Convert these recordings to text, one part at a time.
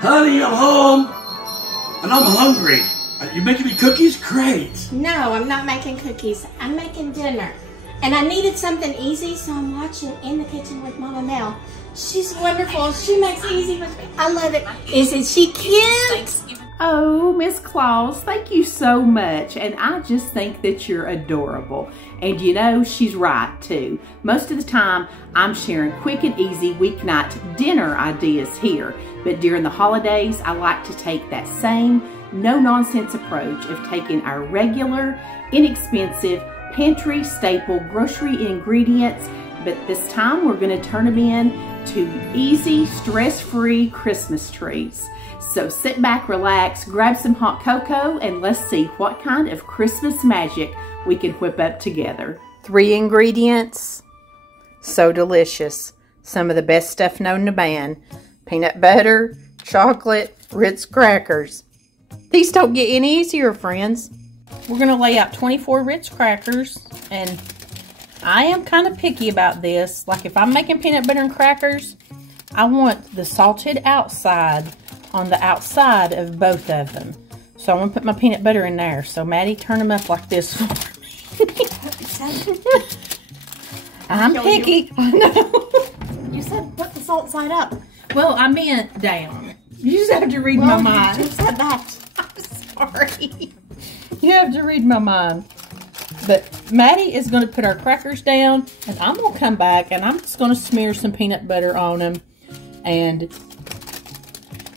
Honey, I'm home, and I'm hungry. Are you making me cookies? Great. No, I'm not making cookies. I'm making dinner. And I needed something easy, so I'm watching In the Kitchen with Mama Mel. She's wonderful. She makes it easy. I love it. Isn't she cute? Oh, Miss Claus, thank you so much. And I just think that you're adorable. And you know, she's right too. Most of the time, I'm sharing quick and easy weeknight dinner ideas here. But during the holidays, I like to take that same no-nonsense approach of taking our regular, inexpensive, pantry staple grocery ingredients, but this time we're going to turn them into easy, stress-free Christmas treats. So sit back, relax, grab some hot cocoa, and let's see what kind of Christmas magic we can whip up together. 3 ingredients, so delicious. Some of the best stuff known to man. Peanut butter, chocolate, Ritz crackers. These don't get any easier, friends. We're going to lay out 24 Ritz crackers, and I am kind of picky about this. Like if I'm making peanut butter and crackers, I want the salted outside on the outside of both of them. So I'm going to put my peanut butter in there. So Maddie, turn them up like this for me. I'm picky. I know. You said put the salt side up. Well, I meant down. You just have to read my mind. You said that. I'm sorry. You have to read my mind. But Maddie is going to put our crackers down, and I'm going to come back, and I'm just going to smear some peanut butter on them. And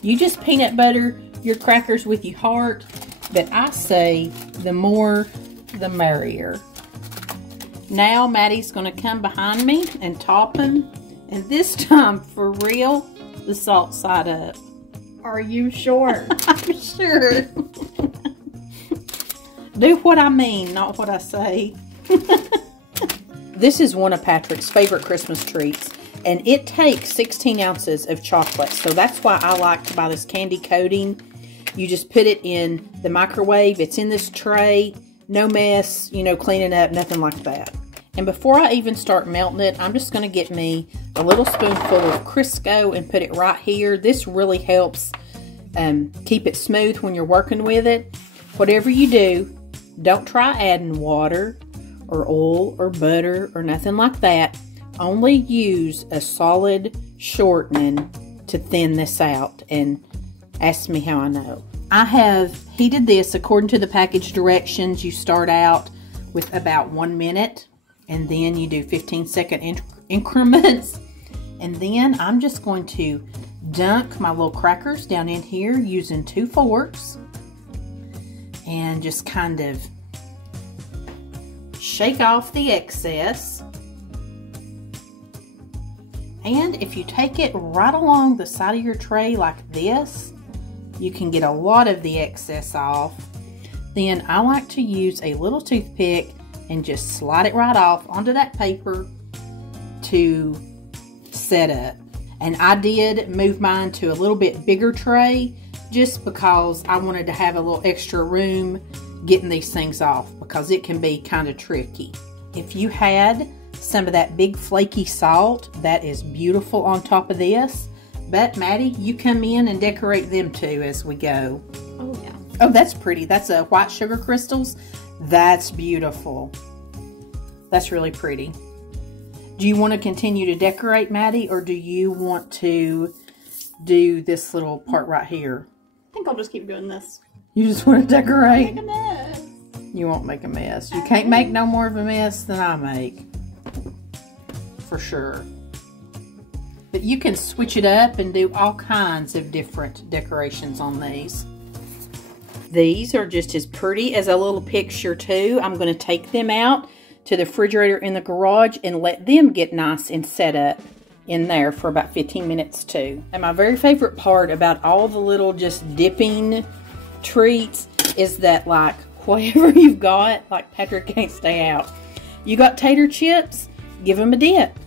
you just peanut butter your crackers with your heart, but I say the more, the merrier. Now Maddie's going to come behind me and top them, and this time, for real, the salt side up. Are you sure? I'm sure. Do what I mean, not what I say. This is one of Patrick's favorite Christmas treats, and it takes 16 ounces of chocolate, so that's why I like to buy this candy coating. You just put it in the microwave. It's in this tray. No mess, you know, cleaning up, nothing like that. And before I even start melting it, I'm just going to get me a little spoonful of Crisco and put it right here. This really helps keep it smooth when you're working with it. Whatever you do, don't try adding water or oil or butter or nothing like that. Only use a solid shortening to thin this out, and ask me how I know. I have heated this according to the package directions. You start out with about 1 minute, and then you do 15-second increments. And then I'm just going to dunk my little crackers down in here using 2 forks. And just kind of shake off the excess. And if you take it right along the side of your tray like this, you can get a lot of the excess off. Then I like to use a little toothpick and just slide it right off onto that paper to set up. And I did move mine to a little bit bigger tray just because I wanted to have a little extra room getting these things off, because it can be kind of tricky. If you had some of that big flaky salt, that is beautiful on top of this. But Maddie, you come in and decorate them too as we go. Oh yeah. Oh, that's pretty. That's a white sugar crystals. That's beautiful. That's really pretty. Do you want to continue to decorate, Maddie, or do you want to do this little part right here? I think I'll just keep doing this. You just want to decorate? Make a mess. You won't make a mess. You can't make no more of a mess than I make. For sure. But you can switch it up and do all kinds of different decorations on these. These are just as pretty as a little picture too. I'm going to take them out to the refrigerator in the garage and let them get nice and set up in there for about 15 minutes too. And my very favorite part about all the little just dipping treats is that, like, whatever you've got, like Patrick can't stay out. You got tater chips, give them a dip.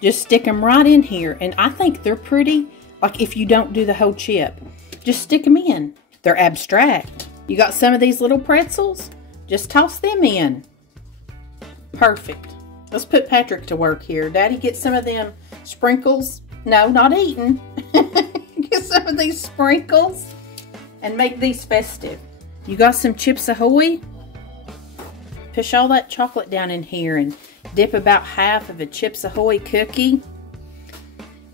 Just stick them right in here. And I think they're pretty, like if you don't do the whole chip. Just stick them in. They're abstract. You got some of these little pretzels? Just toss them in. Perfect. Let's put Patrick to work here. Daddy, get some of them sprinkles. No, not eating. Get some some of these sprinkles and make these festive. You got some Chips Ahoy? Push all that chocolate down in here and dip about half of a Chips Ahoy cookie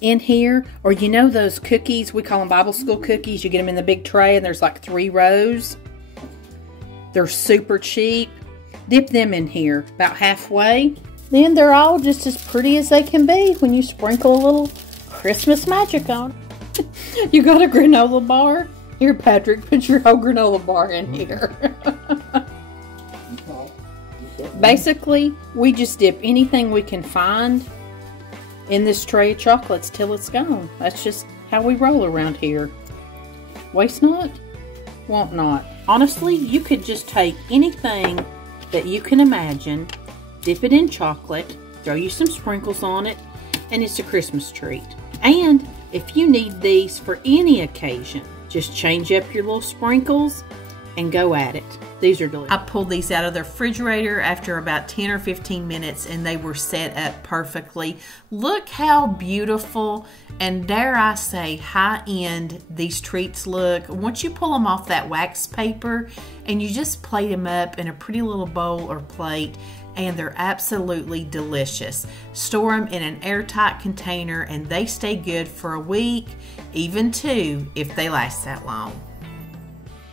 in here. Or you know those cookies, we call them Bible school cookies. You get them in the big tray and there's like 3 rows. They're super cheap. Dip them in here about halfway. Then they're all just as pretty as they can be when you sprinkle a little Christmas magic on them. You got a granola bar? Here, Patrick, put your whole granola bar in here. Basically, we just dip anything we can find in this tray of chocolates till it's gone. That's just how we roll around here. Waste not, want not. Honestly, you could just take anything that you can imagine, dip it in chocolate, throw you some sprinkles on it, and it's a Christmas treat. And if you need these for any occasion, just change up your little sprinkles and go at it. These are delicious. I pulled these out of the refrigerator after about 10 or 15 minutes and they were set up perfectly. Look how beautiful and, dare I say, high-end these treats look. Once you pull them off that wax paper and you just plate them up in a pretty little bowl or plate, and they're absolutely delicious. Store them in an airtight container and they stay good for a week, even 2 if they last that long.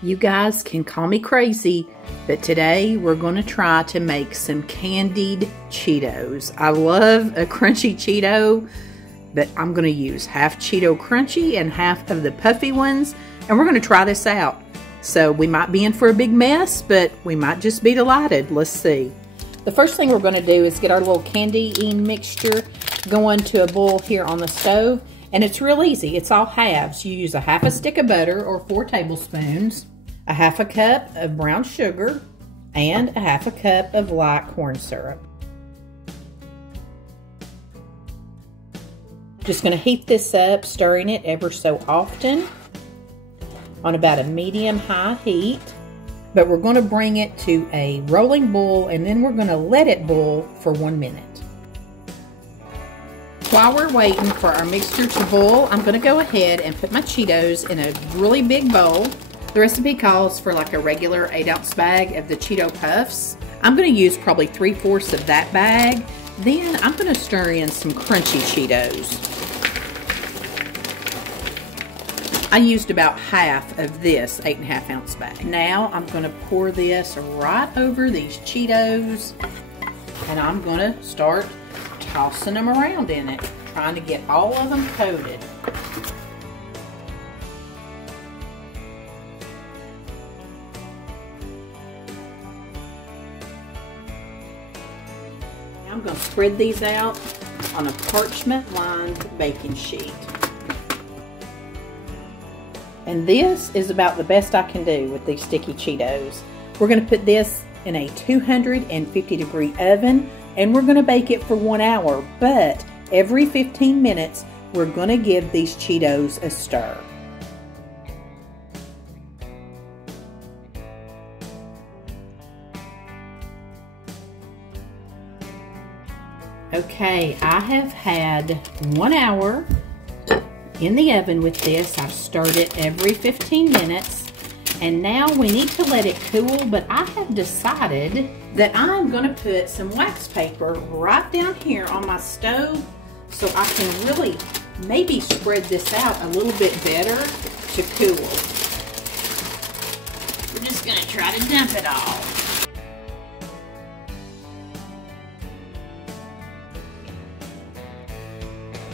You guys can call me crazy, but today we're going to try to make some candied Cheetos. I love a crunchy Cheeto, but I'm going to use half Cheeto crunchy and half of the puffy ones, and we're going to try this out. So we might be in for a big mess, but we might just be delighted. Let's see. The first thing we're going to do is get our little candy-ing mixture going to a boil here on the stove. And it's real easy. It's all halves. You use a half a stick of butter or 4 tablespoons, a half a cup of brown sugar, and a half a cup of light corn syrup. Just going to heat this up, stirring it ever so often on about a medium-high heat. But we're going to bring it to a rolling boil, and then we're going to let it boil for 1 minute. While we're waiting for our mixture to boil, I'm going to go ahead and put my Cheetos in a really big bowl. The recipe calls for like a regular 8-ounce bag of the Cheeto Puffs. I'm going to use probably 3/4 of that bag. Then I'm going to stir in some crunchy Cheetos. I used about half of this 8.5-ounce bag. Now I'm going to pour this right over these Cheetos, and I'm going to start tossing them around in it, trying to get all of them coated. Now I'm going to spread these out on a parchment-lined baking sheet. And this is about the best I can do with these sticky Cheetos. We're going to put this in a 250-degree oven, and we're going to bake it for 1 hour, but every 15 minutes, we're going to give these Cheetos a stir. Okay, I have had 1 hour in the oven with this. I've stirred it every 15 minutes. And now we need to let it cool, but I have decided that I'm going to put some wax paper right down here on my stove so I can really maybe spread this out a little bit better to cool. We're just going to try to dump it all.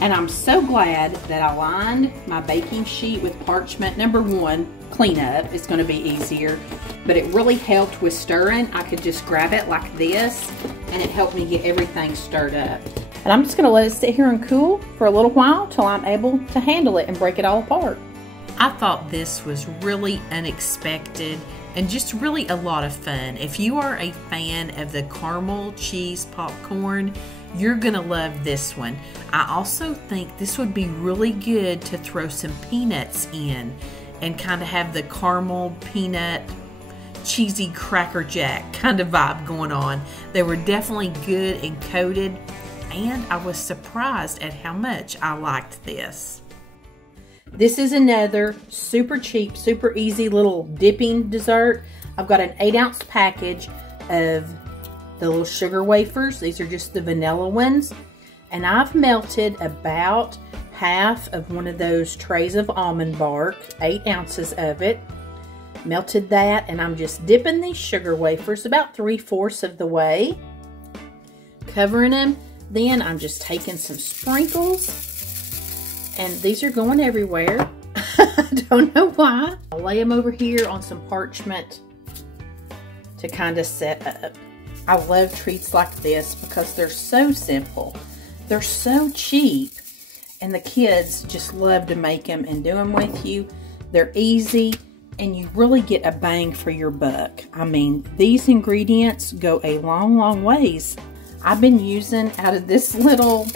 And I'm so glad that I lined my baking sheet with parchment. Number 1, cleanup is going to be easier, but it really helped with stirring. I could just grab it like this, and it helped me get everything stirred up. And I'm just going to let it sit here and cool for a little while till I'm able to handle it and break it all apart. I thought this was really unexpected and just really a lot of fun. If you are a fan of the caramel cheese popcorn, you're gonna love this one. I also think this would be really good to throw some peanuts in and kind of have the caramel peanut cheesy Cracker Jack kind of vibe going on. They were definitely good and coated, and I was surprised at how much I liked this. This is another super cheap, super easy little dipping dessert. I've got an 8-ounce package of the little sugar wafers. These are just the vanilla ones. And I've melted about half of one of those trays of almond bark, 8 ounces of it. Melted that, and I'm just dipping these sugar wafers about 3/4 of the way. Covering them. Then I'm just taking some sprinkles. And these are going everywhere. I don't know why. I'll lay them over here on some parchment to kind of set up. I love treats like this because they're so simple. They're so cheap. And the kids just love to make them and do them with you. They're easy and you really get a bang for your buck. I mean, these ingredients go a long, long ways. I've been using out of this little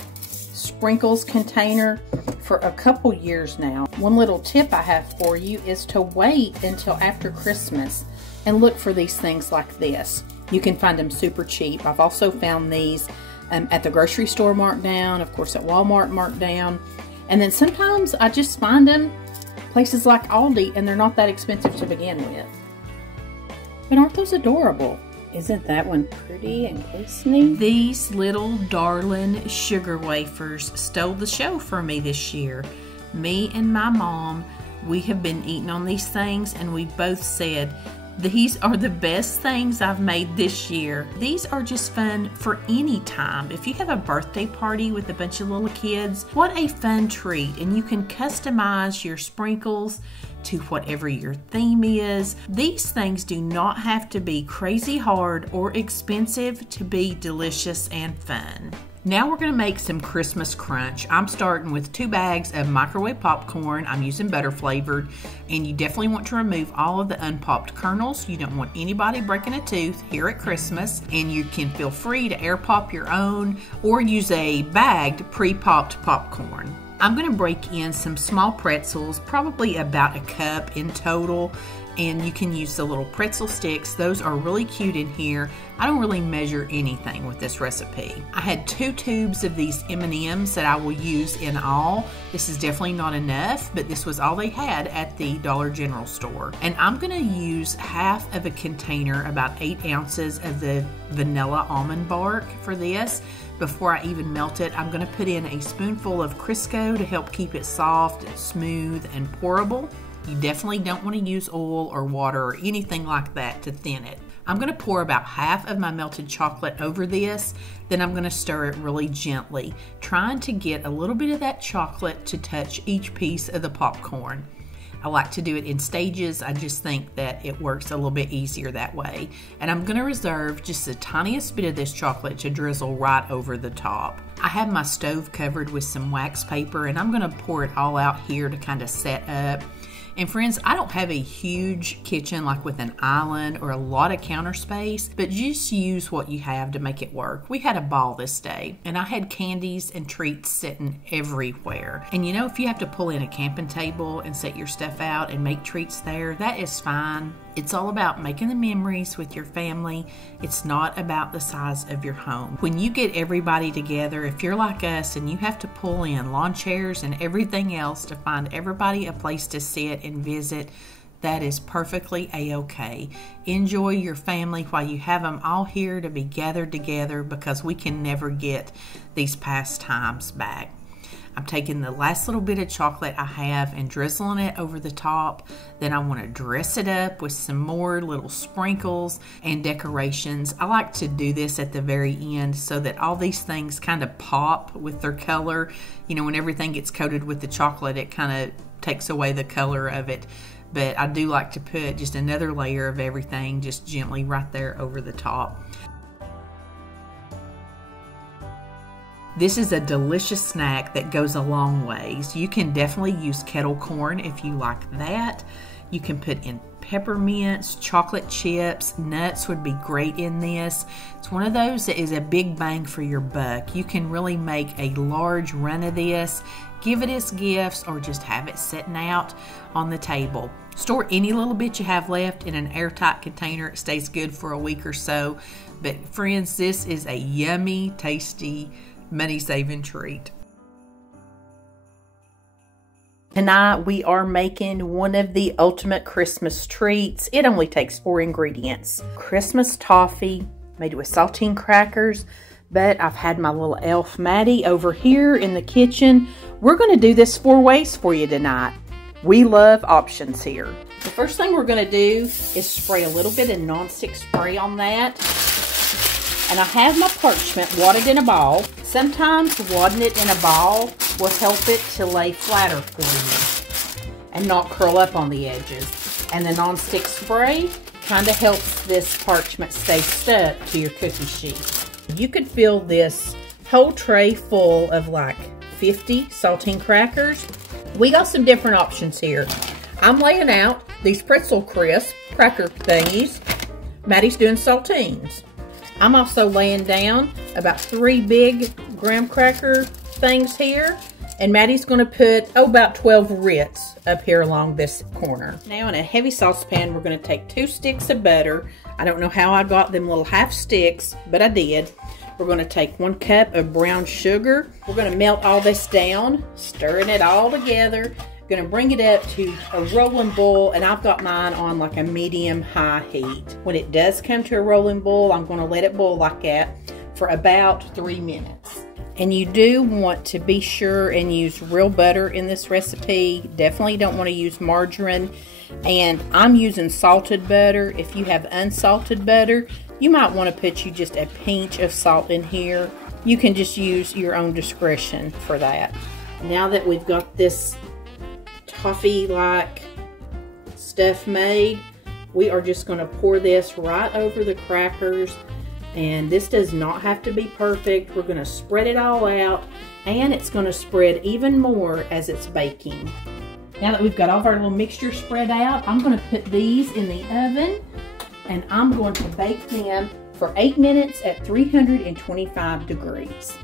sprinkles container for a couple years now. One little tip I have for you is to wait until after Christmas and look for these things like this. You can find them super cheap. I've also found these at the grocery store marked down, of course at Walmart marked down. And then sometimes I just find them places like Aldi and they're not that expensive to begin with. But aren't those adorable? Isn't that one pretty and glistening? These little darling sugar wafers stole the show for me this year. Me and my mom, we have been eating on these things and we both said, these are the best things I've made this year. These are just fun for any time. If you have a birthday party with a bunch of little kids, what a fun treat. And you can customize your sprinkles to whatever your theme is. These things do not have to be crazy hard or expensive to be delicious and fun. Now we're going to make some Christmas crunch. I'm starting with 2 bags of microwave popcorn. I'm using butter flavored, and you definitely want to remove all of the unpopped kernels. You don't want anybody breaking a tooth here at Christmas, and you can feel free to air pop your own or use a bagged pre-popped popcorn. I'm going to break in some small pretzels, probably about a cup in total, and you can use the little pretzel sticks. Those are really cute in here. I don't really measure anything with this recipe. I had 2 tubes of these M&Ms that I will use in all. This is definitely not enough, but this was all they had at the Dollar General store. And I'm going to use half of a container, about 8 ounces of the vanilla almond bark for this. Before I even melt it, I'm going to put in a spoonful of Crisco to help keep it soft and smooth and pourable. You definitely don't want to use oil or water or anything like that to thin it. I'm going to pour about half of my melted chocolate over this, then I'm going to stir it really gently, trying to get a little bit of that chocolate to touch each piece of the popcorn. I like to do it in stages. I just think that it works a little bit easier that way. And I'm going to reserve just the tiniest bit of this chocolate to drizzle right over the top. I have my stove covered with some wax paper, and I'm going to pour it all out here to kind of set up. And friends, I don't have a huge kitchen like with an island or a lot of counter space, but just use what you have to make it work. We had a ball this day, and I had candies and treats sitting everywhere. And you know, if you have to pull in a camping table and set your stuff out and make treats there, that is fine. It's all about making the memories with your family. It's not about the size of your home. When you get everybody together, if you're like us and you have to pull in lawn chairs and everything else to find everybody a place to sit and visit, that is perfectly a-okay. Enjoy your family while you have them all here to be gathered together, because we can never get these past times back. I'm taking the last little bit of chocolate I have and drizzling it over the top. Then I want to dress it up with some more little sprinkles and decorations. I like to do this at the very end so that all these things kind of pop with their color. You know, when everything gets coated with the chocolate, it kind of takes away the color of it. But I do like to put just another layer of everything just gently right there over the top. This is a delicious snack that goes a long ways. You can definitely use kettle corn if you like that. You can put in peppermints, chocolate chips, nuts would be great in this. It's one of those that is a big bang for your buck. You can really make a large run of this, give it as gifts, or just have it sitting out on the table. Store any little bit you have left in an airtight container. It stays good for a week or so. But friends, this is a yummy, tasty, money-saving treat. Tonight we are making one of the ultimate Christmas treats. It only takes 4 ingredients. Christmas toffee made with saltine crackers, but I've had my little elf Maddie over here in the kitchen. We're going to do this 4 ways for you tonight. We love options here. The first thing we're going to do is spray a little bit of nonstick spray on that. And I have my parchment wadded in a ball. Sometimes wadding it in a ball will help it to lay flatter for you and not curl up on the edges. And the nonstick spray kind of helps this parchment stay stuck to your cookie sheet. You could fill this whole tray full of like 50 saltine crackers. We got some different options here. I'm laying out these pretzel crisp cracker thingies. Maddie's doing saltines. I'm also laying down about 3 big graham cracker things here. And Maddie's going to put, about 12 Ritz up here along this corner. Now in a heavy saucepan, we're going to take 2 sticks of butter. I don't know how I got them little half sticks, but I did. We're going to take 1 cup of brown sugar. We're going to melt all this down, stirring it all together. Going to bring it up to a rolling boil, and I've got mine on like a medium-high heat. When it does come to a rolling boil, I'm going to let it boil like that for about 3 minutes. And you do want to be sure and use real butter in this recipe. Definitely don't want to use margarine. And I'm using salted butter. If you have unsalted butter, you might want to put just a pinch of salt in here. You can just use your own discretion for that. Now that we've got this toffee-like stuff made, we are just going to pour this right over the crackers. And this does not have to be perfect. We're going to spread it all out, and it's going to spread even more as it's baking. Now that we've got all of our little mixture spread out, I'm going to put these in the oven, and I'm going to bake them for 8 minutes at 325 degrees.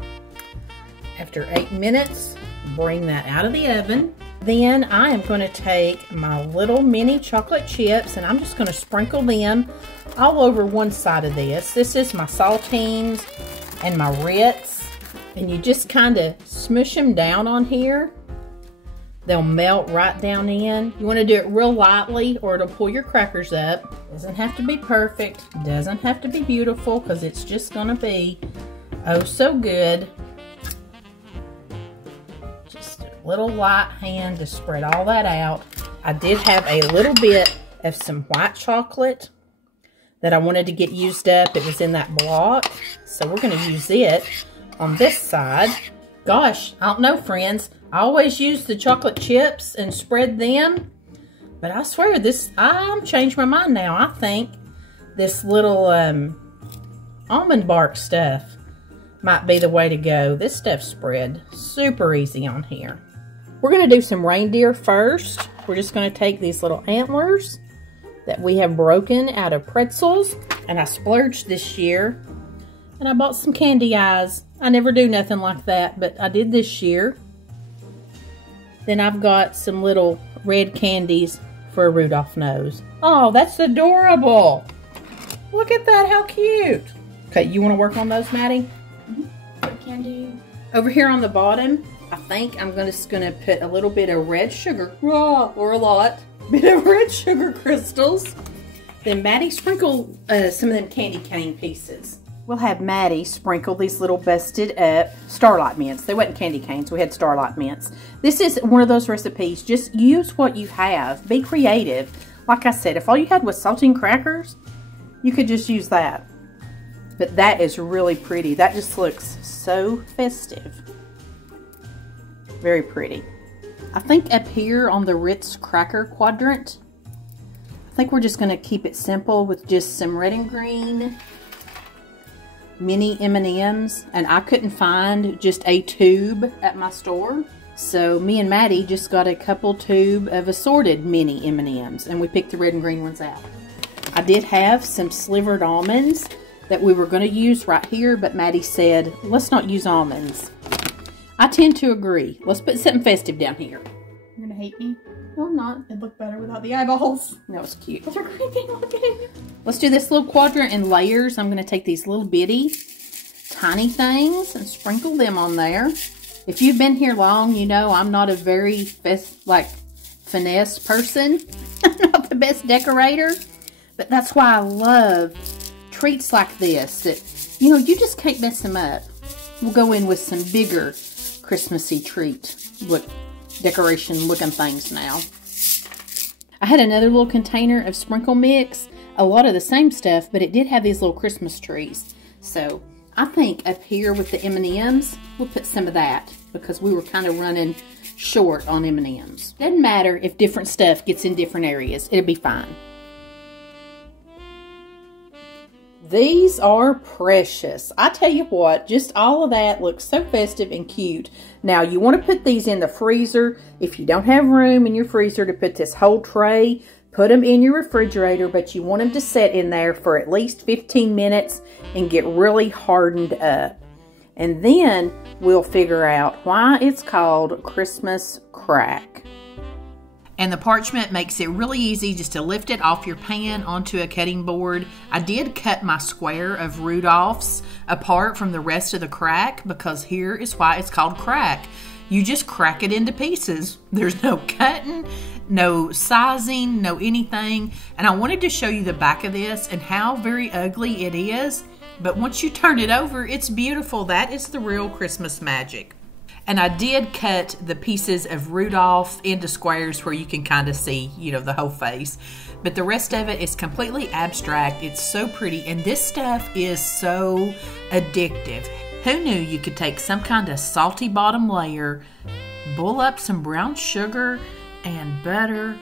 After 8 minutes, bring that out of the oven. Then I am going to take my little mini chocolate chips, and I'm just going to sprinkle them all over one side of this. This is my saltines and my Ritz, and you just kind of smush them down on here. They'll melt right down in. You want to do it real lightly or it'll pull your crackers up. Doesn't have to be perfect, doesn't have to be beautiful, because it's just going to be oh so good. Just a little light hand to spread all that out. I did have a little bit of some white chocolate that I wanted to get used up. It was in that block, so we're going to use it on this side. Gosh, I don't know, friends. I always use the chocolate chips and spread them, but I swear I'm changed my mind now. I think this little almond bark stuff might be the way to go. This stuff spread super easy on here. We're going to do some reindeer first. We're just going to take these little antlers that we have broken out of pretzels, and I splurged this year, and I bought some candy eyes. I never do nothing like that, but I did this year. Then I've got some little red candies for a Rudolph nose. Oh, that's adorable. Look at that, how cute. Okay, you want to work on those, Maddie? What candy? Over here on the bottom, I think I'm just going to put a little bit of red sugar, or a lot. Bit of red sugar crystals. Then Maddie sprinkle some of them candy cane pieces. We'll have Maddie sprinkle these little busted up Starlight mints. They wasn't candy canes, we had Starlight mints. This is one of those recipes, just use what you have. Be creative. Like I said, if all you had was saltine crackers, you could just use that. But that is really pretty. That just looks so festive. Very pretty. I think up here on the Ritz cracker quadrant, I think we're just going to keep it simple with just some red and green mini M&Ms, and I couldn't find just a tube at my store, so me and Maddie just got a couple tube of assorted mini M&Ms, and we picked the red and green ones out. I did have some slivered almonds that we were going to use right here, but Maddie said, let's not use almonds. I tend to agree. Let's put something festive down here. You're gonna hate me? No, I'm not. It'd look better without the eyeballs. No, it's cute. Those are creepy looking. Let's do this little quadrant in layers. I'm going to take these little bitty tiny things and sprinkle them on there. If you've been here long, you know I'm not a very finesse person. I'm not the best decorator, but that's why I love treats like this that, you know, you just can't mess them up. We'll go in with some bigger Christmassy decoration looking things now. I had another little container of sprinkle mix, a lot of the same stuff, but it did have these little Christmas trees. So I think up here with the M&Ms, we'll put some of that because we were kind of running short on M&Ms. Doesn't matter if different stuff gets in different areas. It'll be fine. These are precious. I tell you what, just all of that looks so festive and cute. Now, you want to put these in the freezer. If you don't have room in your freezer to put this whole tray, put them in your refrigerator, but you want them to sit in there for at least 15 minutes and get really hardened up. And then we'll figure out why it's called Christmas crack. And the parchment makes it really easy just to lift it off your pan onto a cutting board. I did cut my square of Rudolph's apart from the rest of the crack because here is why it's called crack. You just crack it into pieces. There's no cutting, no sizing, no anything. And I wanted to show you the back of this and how very ugly it is. But once you turn it over, it's beautiful. That is the real Christmas magic. And I did cut the pieces of Rudolph into squares where you can kind of see, you know, the whole face. But the rest of it is completely abstract. It's so pretty. And this stuff is so addictive. Who knew you could take some kind of salty bottom layer, boil up some brown sugar and butter,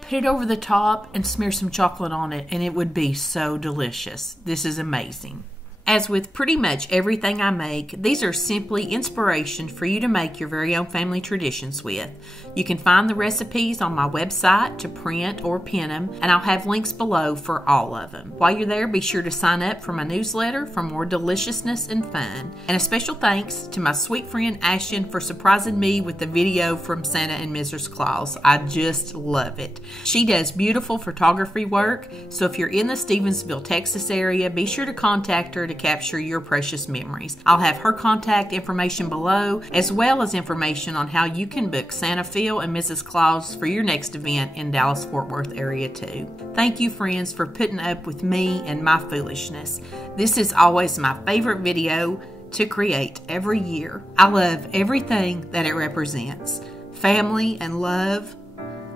put it over the top, and smear some chocolate on it, and it would be so delicious. This is amazing. As with pretty much everything I make, these are simply inspiration for you to make your very own family traditions with. You can find the recipes on my website to print or pin them, and I'll have links below for all of them. While you're there, be sure to sign up for my newsletter for more deliciousness and fun. And a special thanks to my sweet friend Ashton for surprising me with the video from Santa and Mrs. Claus. I just love it. She does beautiful photography work, so if you're in the Stephenville, Texas area, be sure to contact her to capture your precious memories. I'll have her contact information below, as well as information on how you can book Santaville and Mrs. Claus for your next event in Dallas-Fort Worth area too. Thank you, friends, for putting up with me and my foolishness. This is always my favorite video to create every year. I love everything that it represents. Family and love,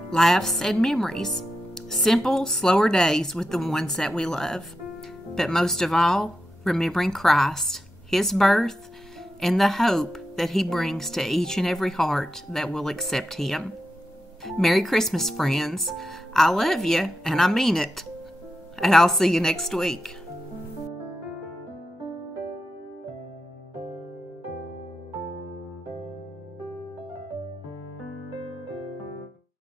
laughs and memories. Simple, slower days with the ones that we love. But most of all, remembering Christ, His birth, and the hope that He brings to each and every heart that will accept Him. Merry Christmas, friends. I love you, and I mean it. And I'll see you next week.